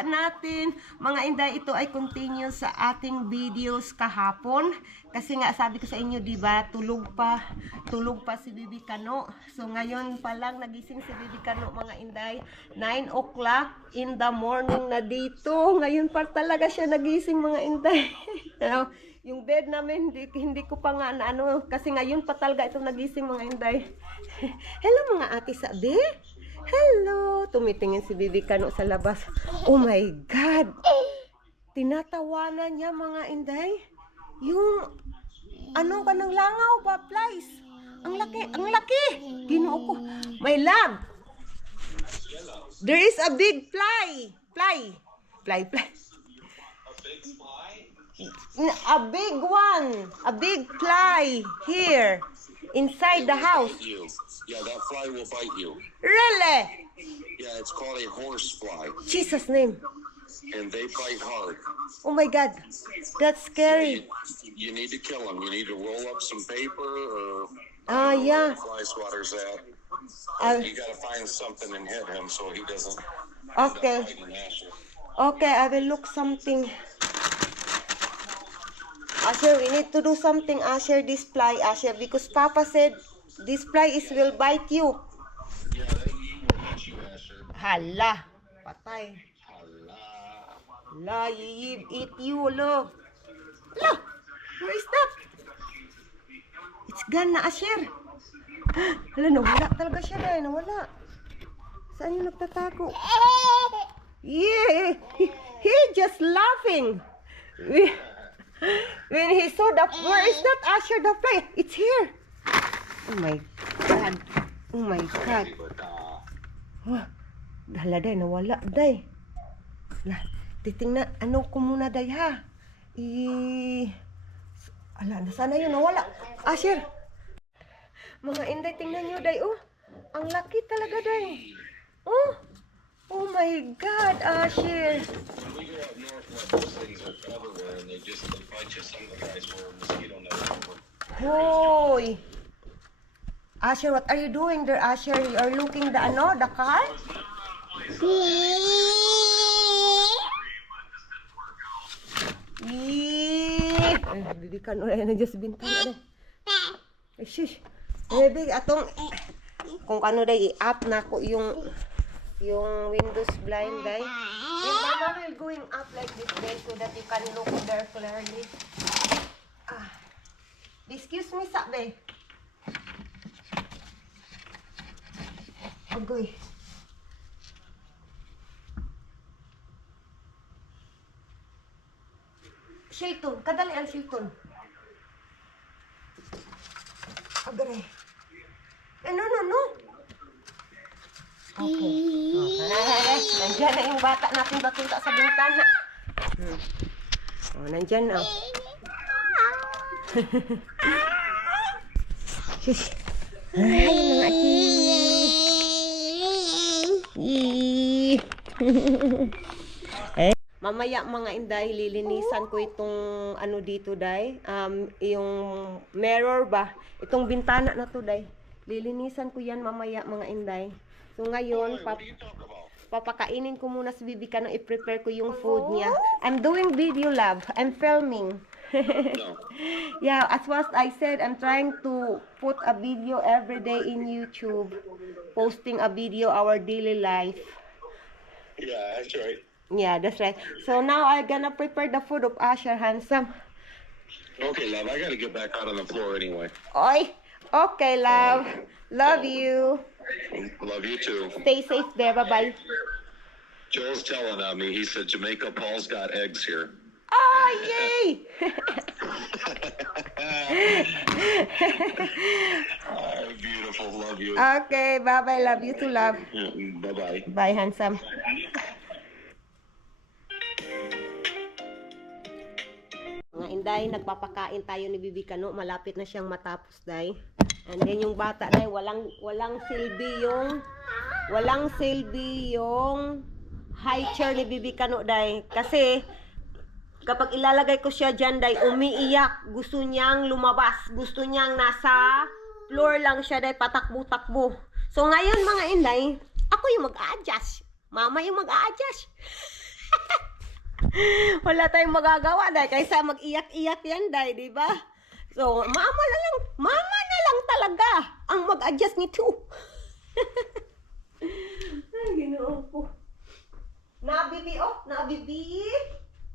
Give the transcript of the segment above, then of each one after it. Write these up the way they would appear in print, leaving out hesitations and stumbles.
bata natin. Mga inday, ito ay continue sa ating videos kahapon. Kasi nga sabi ko sa inyo, diba, tulog pa si Bibi Kano. So ngayon pa lang nagising si Bibi Kano, mga inday. 9 o'clock in the morning na dito. Ngayon pa talaga siya nagising, mga inday. Yung bed namin, hindi ko pa nga na ano, kasi ngayon pa talaga ito nagising, mga inday. Hello mga ate sabi. Hello. Tumitingin si Bibi Kano sa labas. Oh my God. Tinatawanan niya, mga inday. Yung ano ka ng langaw ba, flies. Ang laki. Ginoo ko. My love. There is a big fly. Fly. A big one, a big fly here inside the house. Yeah, that fly will bite you. Really? Yeah, it's called a horse fly, Jesus name. and they bite hard. Oh my God, that's scary. You need to kill them. You need to roll up some paper or Yeah. fly swatter's at. You got to find something and hit him so he doesn't. Okay. End up biting Asher. Okay, I will look something. Asher, we need to do something, Asher, this fly, Asher, because Papa said this fly will bite you. Yeah, he will hit you, Asher. Hala, patay. Allah. Hala, eat you, look. Hala, where is that? It's gone na, Asher. Hala, nawala talaga siya, dahil nawala. Saan yung nagtatago? Yeah, he just laughing. When he saw where is that, Asher, the fly? It's here. Oh my God. Oh my God. Hala, day, nawala, day. Titingnan, ano ko muna, day, ha? Ala, nasana yun, nawala. Asher. Mga inday, tingnan nyo, day, oh. Ang laki talaga, day. Oh. Oh my God, Asher. When we go up north, those things are everywhere, and they bite you. Some of the guys wear mosquito net. Hoy. Asher, what are you doing there, Asher? You are looking the car? Bibi Kano na just bintana. Ay, shush. Bibi, atong kung ano day, i-up na ko yung windows blind, day. And Mama will going up like this, day, so that you can look there clearly. Excuse me, sabi. Agoy. Shilton, kadali ang Shilton. Agre. No. Okay. Nandiyan na yung bata natin batunta sa bintana. Nandiyan na. Shush. Ay, mga mamaya, mga inday, lilinisan ko itong ano dito, day. Yung mirror ba? Itong bintana na to, day. Lilinisan ko yan mamaya, mga inday. So ngayon, papakainin ko muna si Bibi Kano, i-prepare ko yung food niya. I'm doing video, love. I'm filming. Yeah, as what I said, I'm trying to put a video every day in YouTube, posting a video our daily life. Yeah, that's right. Yeah, that's right. So now I'm gonna prepare the food of Asher Handsome. Okay, love. I got to get back out on the floor anyway. Oy, okay, love. Love you. Love you too. Stay safe there. Bye bye. Joel's telling on me. He said Jamaica Paul's got eggs here. Oh, yay! Beautiful. Love you. Okay, bye bye. Love you too, love. Bye bye. Bye, handsome. Mga inday, nagpapakain tayo ni Bibi Kano. Malapit na siyang matapos, day. And then yung bata, day, walang silbi yung high chair ni Bibi Kano, day. Kasi kapag ilalagay ko siya dyan, day, umiiyak. Gusto niyang lumabas. Gusto niyang nasa floor lang siya, day, patakbo-takbo. So ngayon, mga inday, ako yung mag-a-adjust. Mama yung mag-a-adjust. Wala tayong magagawa dahil kaysa mag-iyak-iyak yan dahil, di ba? So, mama na lang talaga ang mag-adjust nito. Ay, Ginoo ko. Na bibi, oh, na bibi.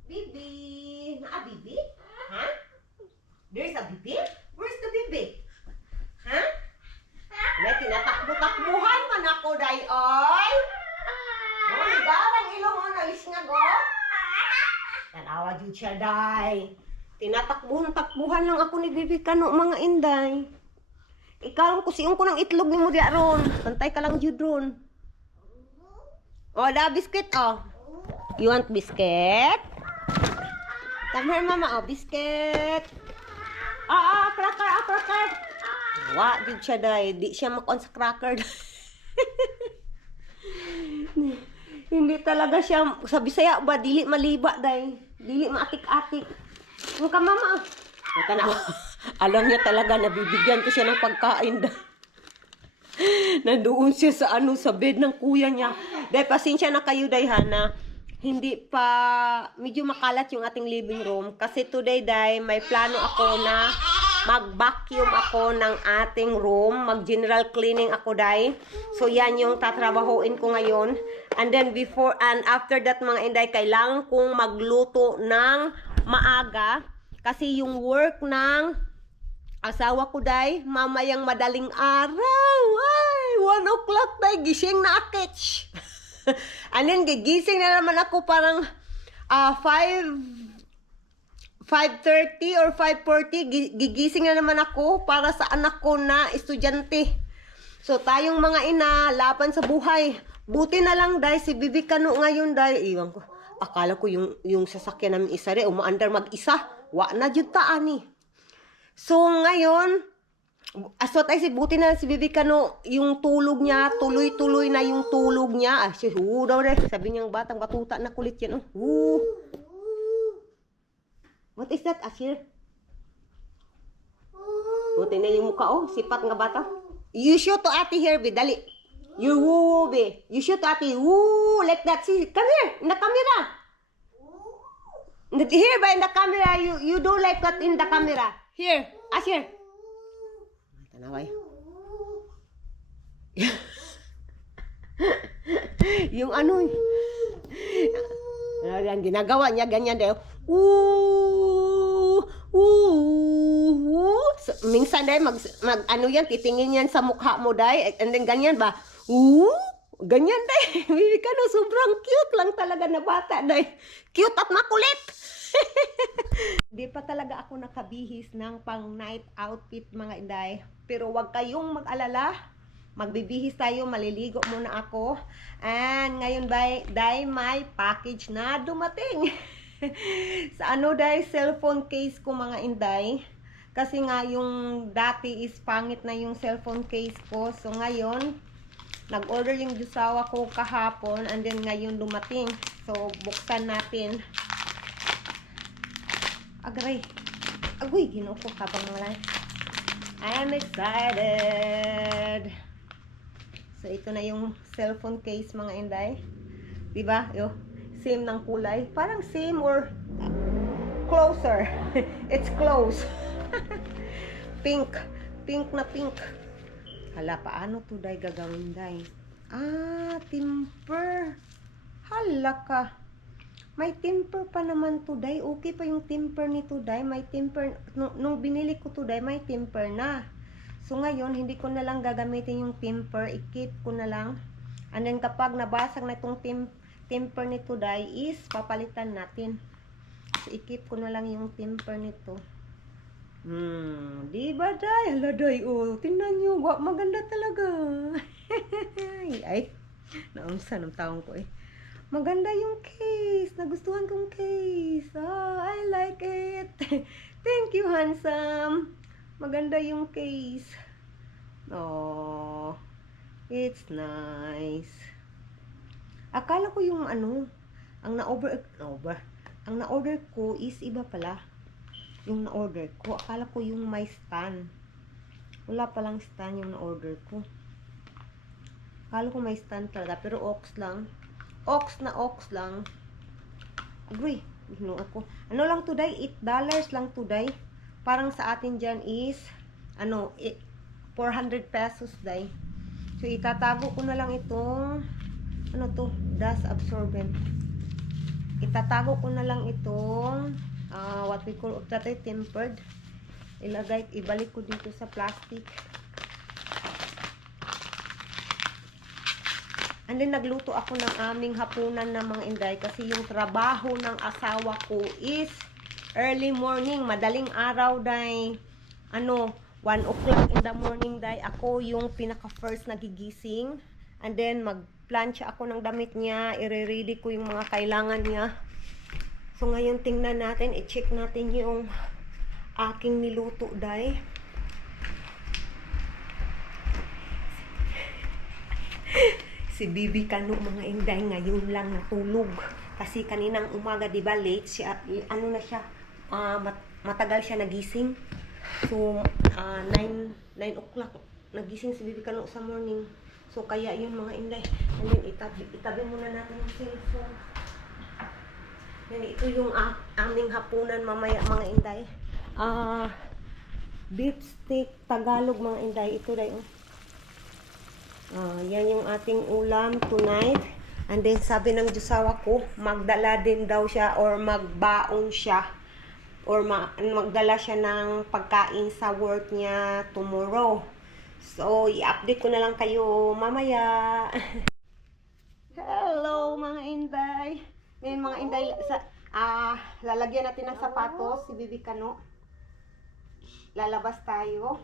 Bibi, na bibi? Ha? There's a bibi? Where's the bibi? Ha? May tinatakbo-takbuhan man ako, day, oy. Oh, garang ilong, oh, nalis nga, go. Tanawa, jud siya, day. Tinatakbuhan lang ako ni Bibi Kano, mga inday. Ikaw, kusiyon ko ng itlog ni mo diya ron. Pantay ka lang jud ron. Oh, da, biscuit, oh. You want biscuit? Come here, mama, oh, biscuit. Cracker. Wa, jud siya, day. Di siya makon sa cracker. Hindi talaga siya, sa Bisaya ba, dili maliba, day. Dili maatik-atik. Yung ka, mama. Yung ka na, alam niya talaga, nabibigyan ko siya ng pagkain, day. Nandoon siya sa sa bed ng kuya niya. Day, pasensya na kayo, day, Hana. Hindi pa, medyo makalat yung ating living room. Kasi today, day, may plano ako na mag-vacuum ako ng ating room. Mag-general cleaning ako, day. So, yan yung tatrabahoin ko ngayon. And then, before and after that, mga inday, kailangan kong magluto ng maaga. Kasi yung work ng asawa ko, day, mamayang madaling araw. Ay, 1 o'clock, day, gising na akits. And then, gigising na naman ako parang 5:30 or 5:40, gigising na naman ako para sa anak ko na estudyante. So, tayong mga ina, laban sa buhay. Buti na lang, day, si Bibi Kano ngayon, day. Iwan ko. Akala ko yung sasakyan namin isa rin, umaandar mag-isa. Wa na jud taan ni. So, ngayon, aswat ay si buti na si Bibi Kano, yung tulog niya, tuloy-tuloy na yung tulog niya. Daw rin. Sabi niyang batang batuta na kulit yan. What is that, Ashir? Buti na yung mukha, oh. Sipat nga bata. You show to ate here, be. Dali. You woo, be. You show to ate. Woo, like that. See, come here, in the camera. Here, ba, in the camera. You do like that in the camera. Here, Ashir. Tanaway. Yung ano, yan, ginagawa niya, ganyan daw. So, minsan dahil ano yan, titingin yan sa mukha mo dahil, and then ganyan ba? Ganyan dahil. Bibi Kano, sobrang cute lang talaga na bata dahil. Cute at makulit. Di pa talaga ako nakabihis ng pang night outfit, mga inday. Pero wag kayong mag-alala. Magbibihis tayo, maliligo muna ako. And ngayon, day, may package na dumating. Sa day, cellphone case ko, mga inday. Kasi nga yung dati is pangit na yung cellphone case ko. So ngayon, nag-order yung jusawa ko kahapon. And then ngayon dumating. So buksan natin. Agray. Agoy, Ginoo ko kabang malay. I'm excited. So, ito na yung cellphone case, mga inday. Diba? Yo, same ng kulay. Parang same or closer. It's close. Pink. Pink na pink. Hala, paano to, day, gagawin, day? Temper. Hala ka. May temper pa naman to, day. Okay pa yung temper nito, day. May temper. Nung binili ko to, day, may temper na. So, ngayon, hindi ko na lang gagamitin yung temper. I-keep ko na lang. And then, kapag nabasag na itong temper nito, day, is papalitan natin. So, i-keep ko na lang yung temper nito. Diba, day? Hala, day, oh. Tingnan nyo. Maganda talaga. Ay, naunsa ng taong ko, eh. Maganda yung case. Nagustuhan kong case. I like it. Thank you, handsome. Maganda yung case. Oh, it's nice. Akala ko yung ang na-order ko is iba pala. Yung na-order ko, akala ko yung may stand. Wala palang stand yung na-order ko. Akala ko may stand talaga, pero ox lang. Ox lang. Agoy, no ako. Ano lang today? $8 lang today. Parang sa atin dyan is, 400 pesos day. So, itatago ko na lang itong, dust absorbent. Itatago ko na lang itong, what we call, tempered. Ibalik ko dito sa plastic. And then, nagluto ako ng aming hapunan na mga inday kasi yung trabaho ng asawa ko is early morning, madaling araw day, 1 o'clock in the morning day, ako yung pinaka-first nagigising. And then, mag-plancha ako ng damit niya, i-ready ko yung mga kailangan niya. So, ngayon tingnan natin, i-check natin yung aking niluto day. Si Bibi Kano mga inday ngayon lang natulog. Kasi kaninang umaga, di ba, late siya, matagal siya nagising. So, 9 o'clock nagising si Bibi Kano sa morning. So, kaya yun mga inday. And then, itabi muna natin yung cellphone. Yan, ito yung aming hapunan mamaya mga inday. Beef steak Tagalog mga inday. Ito dahil. Yan yung ating ulam tonight. And then sabi ng Diyosawa ko, magdala din daw siya or magbaon siya or magdala siya ng pagkain sa work niya tomorrow. So, i-update ko na lang kayo mamaya. Hello mga inday. Ngayon mga inday, lalagyan natin ng sapatos si Bibi Kano. Lalabas tayo.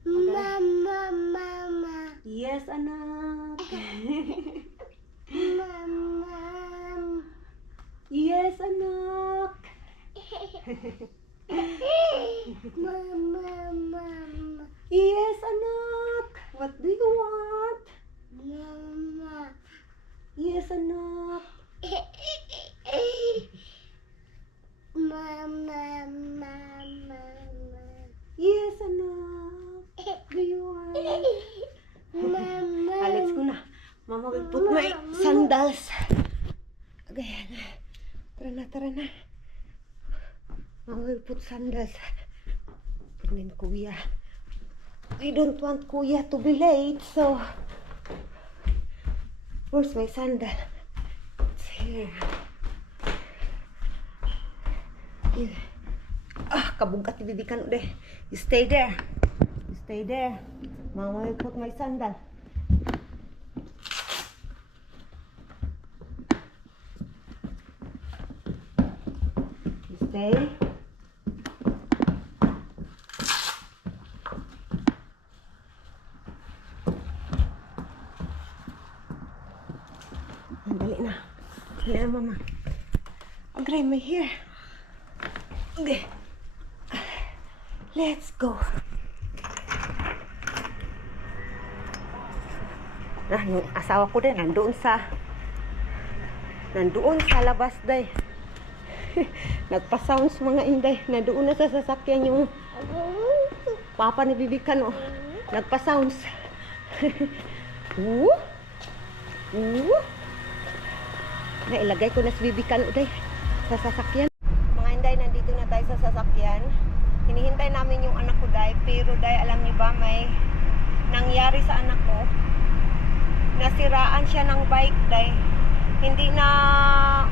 Mama. Yes, anak. Mama. Yes, anak. Mama. Yes, anak. What do you want? Mama. Yes, anak. Mama. Yes, anak. Do you want? Mama. Let's go na. Mama will put my sandals. Okay. Tara na. Mama will put sandals. And then Kuya. I don't want Kuya to be late, so where's my sandal? It's here. Yeah. Kabugat ni Bibi Kano deh. You stay there. Stay there. Mama will put my sandal. You stay. Dali na. Dali na, Mama. Agree, my hair. Okay. Let's go. Yung asawa ko din nandoon sa labas day. Nagpa-sounds mga inday. Nandoon na sa sasakyan yung papa ni Bibi Kano. Nagpa-sounds. Ilagay ko na si Bibi Kano day sa sasakyan. Mga inday, nandito na tayo sa sasakyan. Hinihintay namin yung anak ko day, pero day, alam niyo ba, may nangyari sa anak ko. Nasiraan siya ng bike day. Hindi na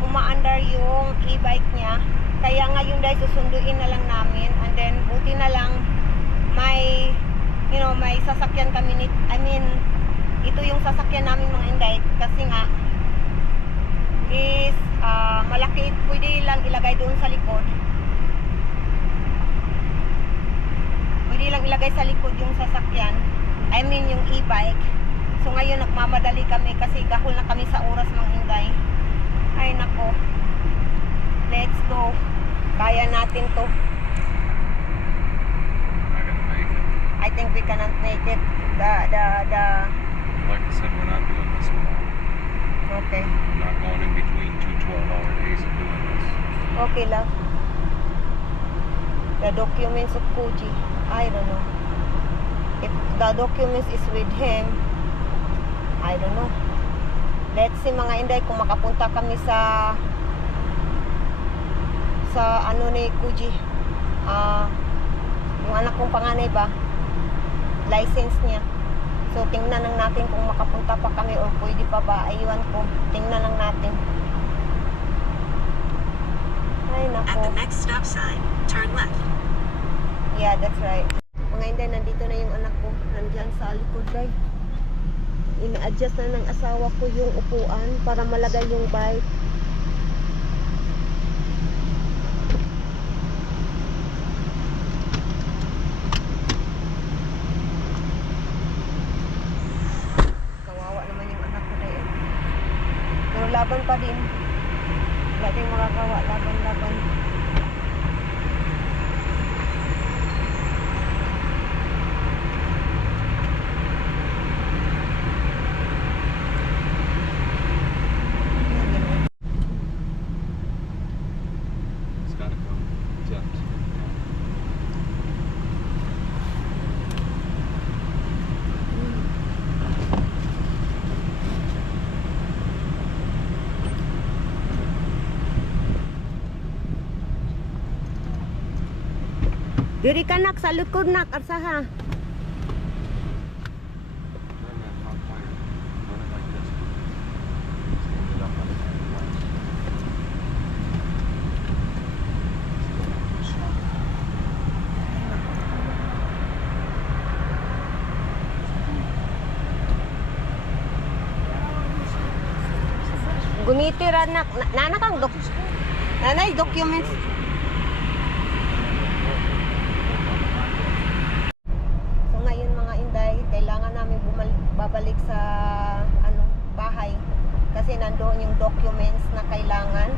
umaandar yung e-bike niya. Kaya ngayon day, susunduin na lang namin. And then, buti na lang may sasakyan kami ito yung sasakyan namin mga inday. Kasi nga is malaki, pwede lang ilagay doon sa likod. Pwede lang ilagay sa likod yung sasakyan. Yung e-bike. So ngayon nagmamadali kami kasi gahol na kami sa oras mga inday. Ay nako. Let's go. Kaya natin to. I gotta make it. I think we cannot make it. Like I said, we're not doing this alone. Okay. We're not going in between 2 12-hour days of doing this. Okay love. The documents of Koji. I don't know. If the documents is with him, I don't know. Let's see mga Inday kung makapunta kami sa ano ni Kuji. Yung anak kong panganay ba, license niya. So tingnan lang natin kung makapunta pa kami or pwede pa ba. Aywan ko, tingnan lang natin. Ay At nako. the next stop sign, turn left. Yeah, that's right. Mga Inday, nandito na yung anak ko. Nandyan sa likod guys. Ina-adjust na ng asawa ko yung upuan para malagay yung bike. Kawawa naman yung anak ko dahil. Pero laban pa din. Wala tayong makagawa. Laban. It's gotta come. Tipped. Diri ka nak sa likod nak arsaha. Run that hot wire. Run it like this. Stand it up on the wire. Guniti ra nak. Nana kang Nanay documents. So ngayon mga Inday, kailangan namin babalik sa bahay kasi nandoon yung documents na kailangan,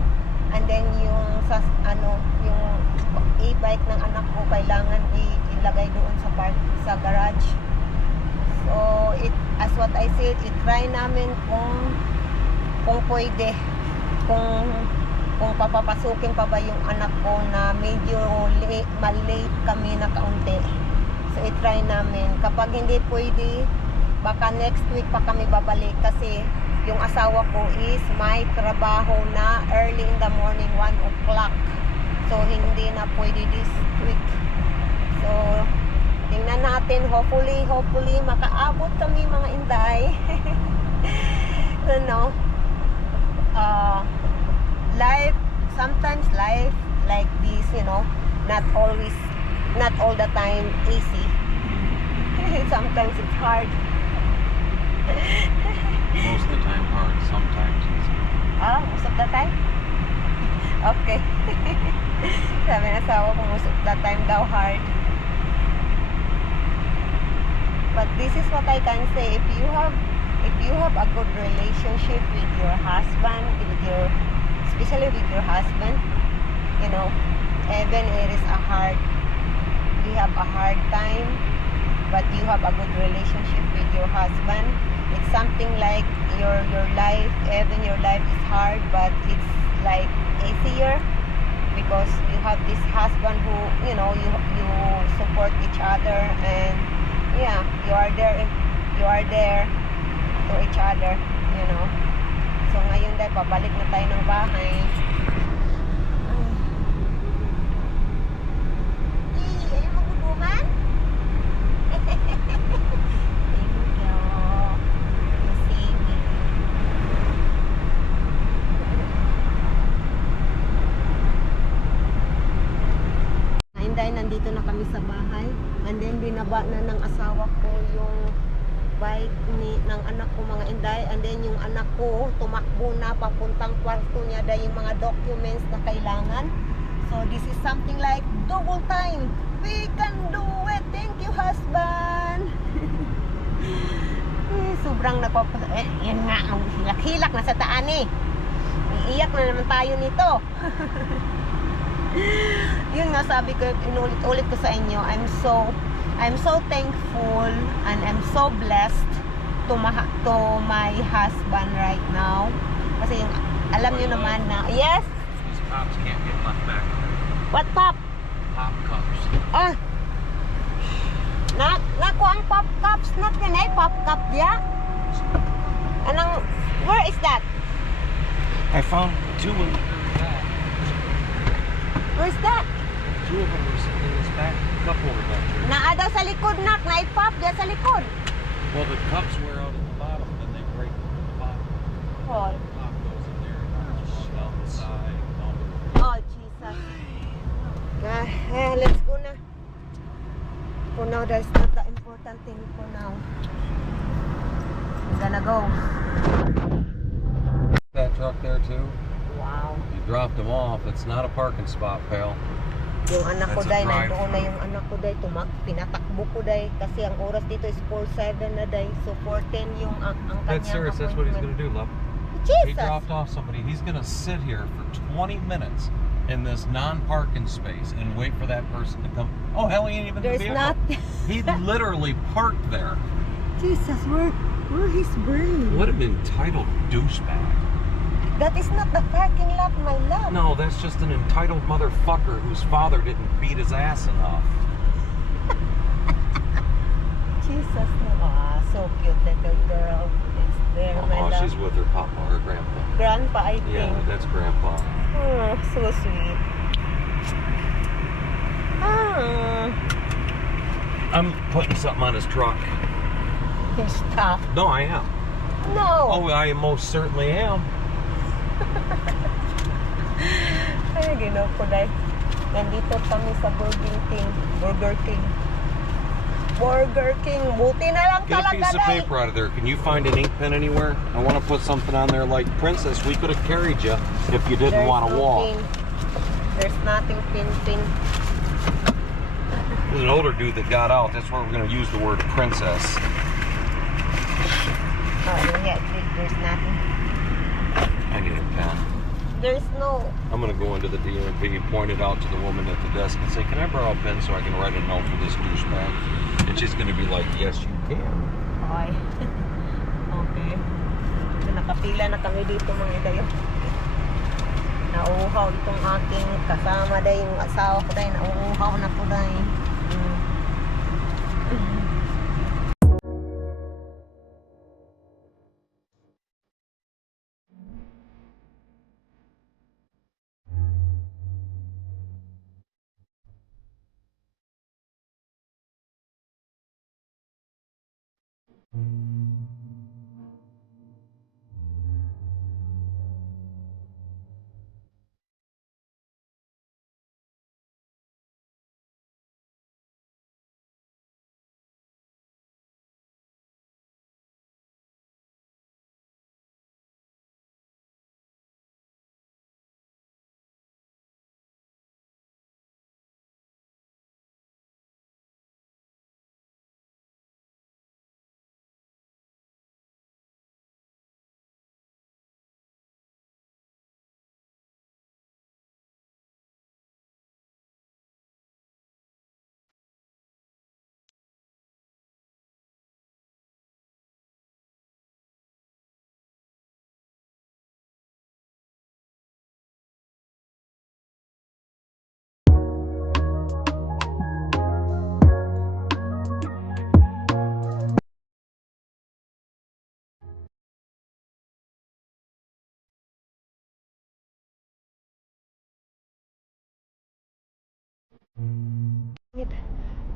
and then yung yung e-bike ng anak ko kailangan ilagay doon sa garage. So as what I said, i-try namin kung pwede, kung papapasukin pa ba yung anak ko na medyo malate kami na kaunti. So i-try namin. Kapag hindi pwede, baka next week pa kami babalik kasi yung asawa ko is may trabaho na early in the morning, 1 o'clock. So hindi na pwede this week. So tingnan natin, hopefully makaabot kami mga Inday. Sometimes life like this, not all the time easy. Sometimes it's hard. Most of the time hard, sometimes easy. Most of the time? Okay. Sabi ng asawa ko, most of the time daw hard. But this is what I can say. If you have a good relationship with your husband, especially with your husband, even it is we have a hard time, but you have a good relationship with your husband. It's something like your life, even your life is hard, but it's like easier because you have this husband who, you support each other, and yeah, you are there to each other. So ngayon dahil pabalik na tayo ng bahay. Ayaw maguguman? Thank you. You see me. Ngayon dahil nandito na kami sa bahay, and then binaba na ng asawa ko yung bike ng anak ko mga Inday, and then yung anak ko tumakbo na papuntang kwarto niya dahil yung mga documents na kailangan. So this is something like double time. We can do it. Thank you, husband. Sobrang yan nga, ang hilak-hilak na sa taan eh. Iiyak na naman tayo nito. Yun nga sabi ko, inulit-ulit ko sa inyo, I'm so thankful and I'm so blessed to my husband right now. Kasi yung, alam nyo naman na, yes? These pops can't get left back. What pop? Pop cups. Nako ang pop cups na pinay, pop cup ya. Anang, Where is that? I found two in back. Where's that? Two of them were sitting in this back cup holder back there. Naa daw sa likod nak, naipop diya sa likod. Well, the cups wear out at the bottom, and then they break at the bottom. Oh, Pop goes in there, and it's down the side. oh Jesus. Let's go na. For now, that's not the important thing for now. We're gonna go. That truck there too. Wow. You dropped them off. It's not a parking spot, pal. Yung anak ko That's a day, drive-thru. nandoon na yung anak ko day, pinatakbo ko day, kasi ang oras dito is 4:07 na day, so 4:10 yung ang kanyang That's serious. That's what he's appointment. gonna do, love. He Jesus! dropped off somebody. He's gonna sit here for 20 minutes in this non-parking space and wait for that person to come. Oh hell, he ain't even in the There's vehicle. not, He literally parked there. Jesus, where his brain? What an entitled douchebag. That is not the parking lot, my love. No, that's just an entitled motherfucker whose father didn't beat his ass enough. Jesus, no. Ah, so cute little girl. It's there, my Oh, love. she's with her papa or grandpa. Grandpa, I think. Yeah, that's grandpa. Oh, so sweet. Ah, I'm putting something on his truck. he's tough. No, I am. No. Oh, I most certainly am. Ay, ginaw ko dahil. Nandito kami sa Burger King. Burger King. Burger King. Buti na lang Get a talaga piece of dahil. paper out of there. Can you find an ink pen anywhere? I want to put something on there like, Princess, we could have carried you if you didn't want to walk. There's nothing pin. There's an older dude that got out. That's where we're going to use the word princess. Oh, yeah, there's nothing. I need a pen. There's no. I'm going to go into the DMV, point it out to the woman at the desk and say, can I borrow a pen so I can write a note for this douchebag? And she's going to be like, yes, you can. Okay. Okay. So, nakapila na kami dito mga idayo. Nauuhaw itong aking kasama day, yung asawa ko day, nauuhaw na po day.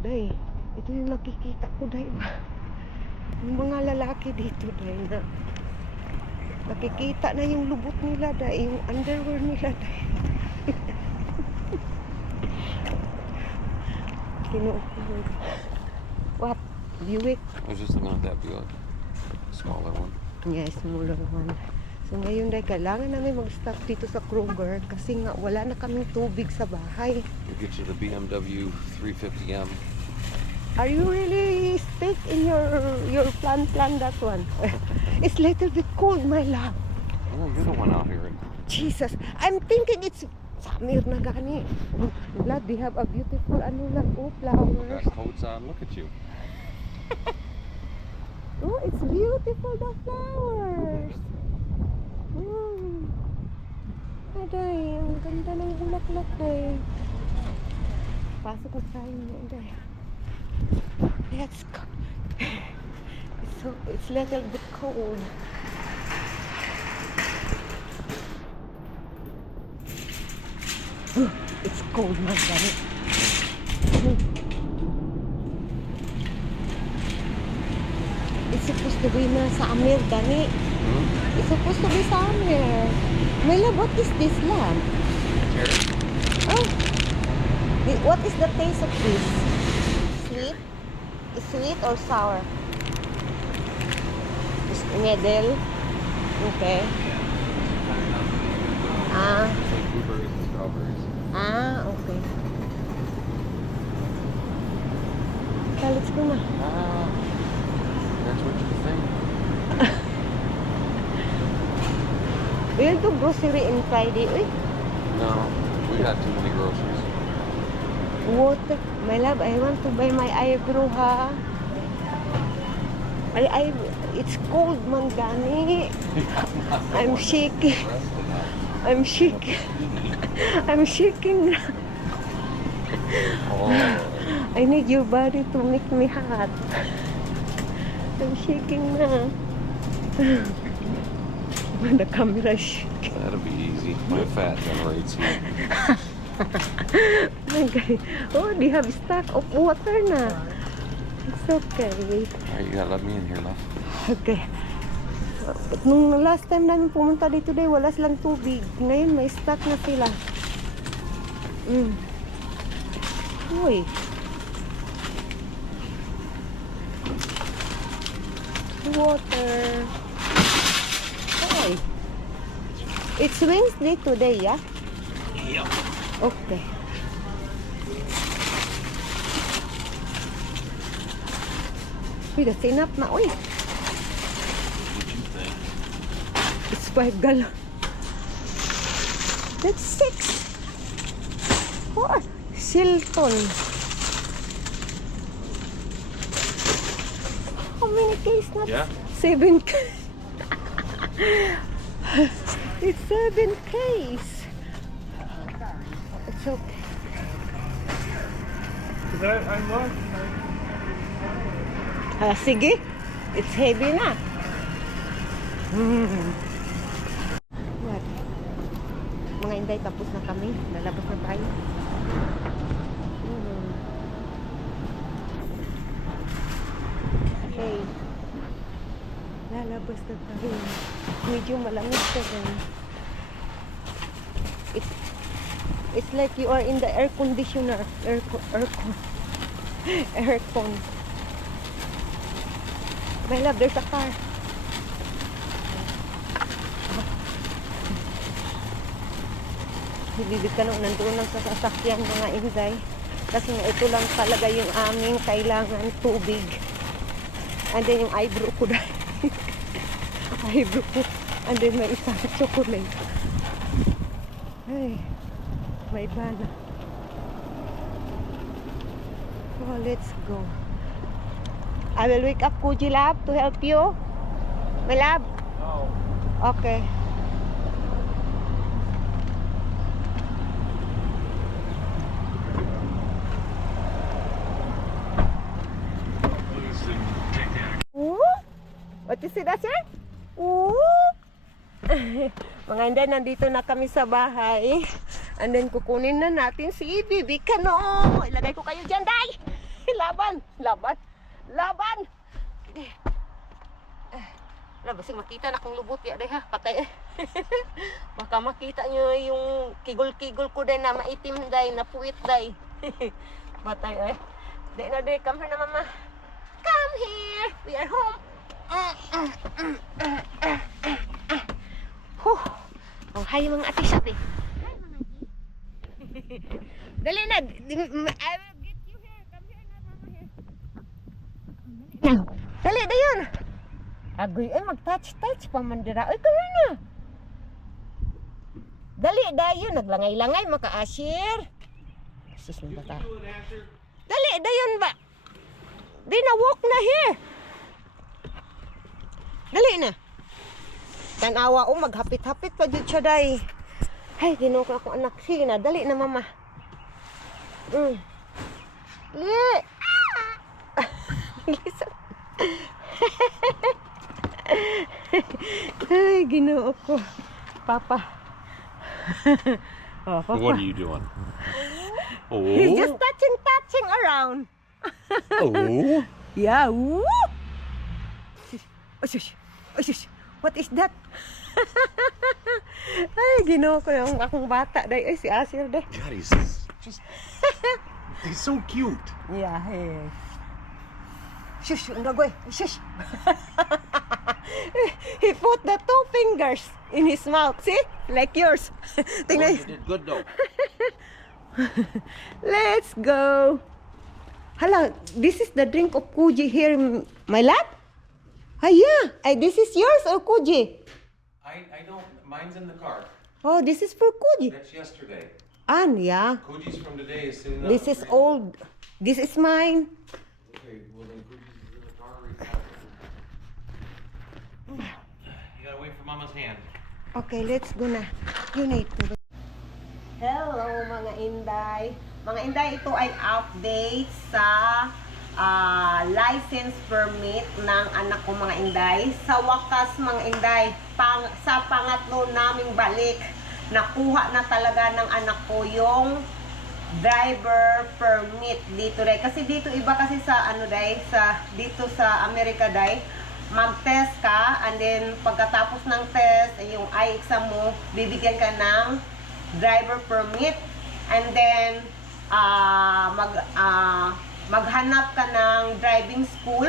Day, ito yung nakikita ko day. Yung mga lalaki dito day na nakikita na yung lubot nila day, yung underwear nila day. What? Buick? I was just looking at that Buick. Smaller one. Yeah, smaller one. So ngayon day, kailangan namin mag-stop dito sa Kroger kasi nga wala na kaming tubig sa bahay. We'll get you the BMW 350M. Are you really stick in your plan that one? It's little bit cold, my love. Oh, you're the one out here. Jesus, I'm thinking it's Samir na gani. Lad, they have a beautiful ano lang, oh, flowers. Got coats on. Look at you. Oh, it's beautiful, the flowers. Aday, ang ganda ng bulaklak day. Pasok na tayo mo day. Let's go. It's little bit cold. It's cold, my God. It's supposed to be na summer, gani. It's supposed to be summer. My love, what is this, love? Oh, what is the taste of this? Sweet? Sweet or sour? It's middle. Okay. Ah, It's like blueberries and strawberries. okay. Let's go na. Ah, that's what you think. We'll do grocery on Friday. Uy, No, we got too many groceries. water. My love, I want to buy my eyebrow, ha? It's cold, man, gani. I'm shaking. I'm shaking. I'm shaking. Oh, I need your body to make me hot. I'm shaking na. When the camera is shaking. that'll be easy. My fat generates heat. Okay. Oh, they have stock of water na. It's okay. Alright, you gotta let me in here, love. Okay. Nung last time namin pumunta dito day, wala silang tubig. Ngayon may stock na sila. Uy. Water. Hi. It's Wednesday today, yeah? Yep. Okay. Uy, that's enough na. Uy, What you think? it's 5 gallon. That's 6. 4. Silton. How many Ks na? Yeah. 7 Ks. It's 7 Ks. It's okay. Sige. It's heavy na. What? Mga inday, tapos na kami. Lalabas na tayo. Okay. Lalabas na tayo. Medyo malamig ka din. It's like you are in the air conditioner. Aircon. My love, there's a car. Bibig ka nung nandoon lang sa sasakyan, mga inday. Kasi nga ito lang talaga yung aming kailangan, tubig. And then yung eyebrow ko dahil. Eyebrow ko. And then may isang chocolate. Ay, may bana. Oh, let's go. I will wake up Kuji lab to help you. My lab? No. Okay. Ooh. What you see that, sir? Ooh. Mga inday, nandito na kami sa bahay. And then kukunin na natin si Bibi Kano. Ilagay ko kayo dyan, day. Laban. Laban. Laban. Basing makita na kung lubot ya day ha. Patay. Baka makita nyo yung kigol-kigol ko day na maitim day, na puwit day. Patay eh. Day na day, come here na mama. Come here. We are home. Oh, hi mga ate shop eh. Dali na. I will get you here. Come here na, mama here. Dali, dayon. Agoy, ay mag-touch-touch pa man dira. Ay, come here na. Dali, dayon. Naglangay-langay, maka-ashir. Sus, mga bata. Dali, dayon ba? Di na, walk na here. Dali na. Tanawa o, maghapit-hapit pa dyan siya, day. Ay, ginoo ko ako anak. Sige na, dali na, mama. Dali. Lisa. Ay, ginoo ko. Papa. What are you doing? Oh. He's just touching around. Oh. Yeah. Woo! Oh, shush. Oh, shush. What is that? Ay, ginoo ko yung akong bata. Day, ay, si Asir, day. God, he's just... He's so cute. Yeah, hey. Shush, ang gagoy. Shush. He put the 2 fingers in his mouth. See? Like yours. Oh, Tingnan. you did good, though. Let's go. Hala, this is the drink of Kuji here in my lap? Ah, yeah. Ay, this is yours or Kuji? I don't... Mine's in the car. Oh, this is for Kuji. That's yesterday. An, yeah. Kuji's from today is sitting up. This is old. This is mine. Okay, well then Kuji's is in the car. You gotta wait for Mama's hand. Okay, let's go na. You need to. Hello mga Inday. Mga Inday, ito ay update sa license permit ng anak ko mga Inday. Sa wakas mga Inday, sa pangatlo naming balik, nakuha na talaga ng anak ko yung driver permit dito day. Kasi dito iba kasi sa ano day, dito sa Amerika day, mag-test ka and then pagkatapos ng test, yung eye exam mo, bibigyan ka ng driver permit and then maghanap ka ng driving school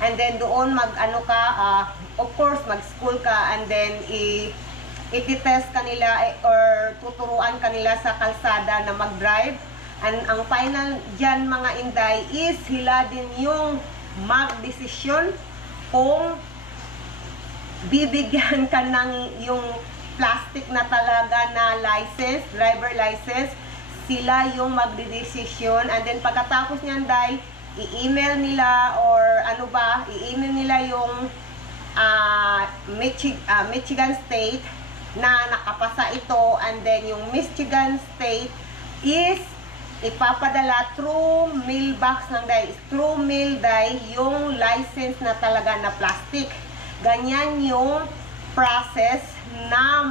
and then doon mag-ano ka, of course mag-school ka and then i-test kanila or tuturuan kanila sa kalsada na mag-drive. And ang final dyan mga Inday is sila din yung mag-desisyon kung bibigyan ka ng yung plastic na talaga na license, driver license, sila yung magdidesisyon and then pagkatapos niyan day, i-email nila or ano ba, i-email nila yung Michigan State na nakapasa ito and then yung Michigan State is ipapadala through mailbox ng day, through mail day yung license na talaga na plastic. Ganyan yung process na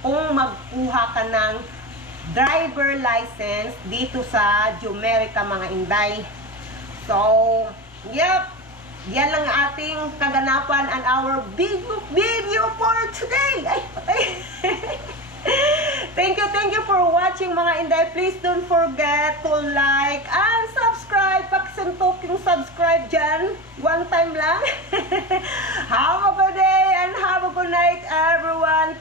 kung magkuha ka ng driver license dito sa Jumerica mga Inday. So, yep, yan lang ating kaganapan and our video for today. Ay, patay. Thank you for watching mga Inday. Please don't forget to like and subscribe. Pakisuntok yung subscribe dyan. One time lang. Have a good day and have a good night everyone.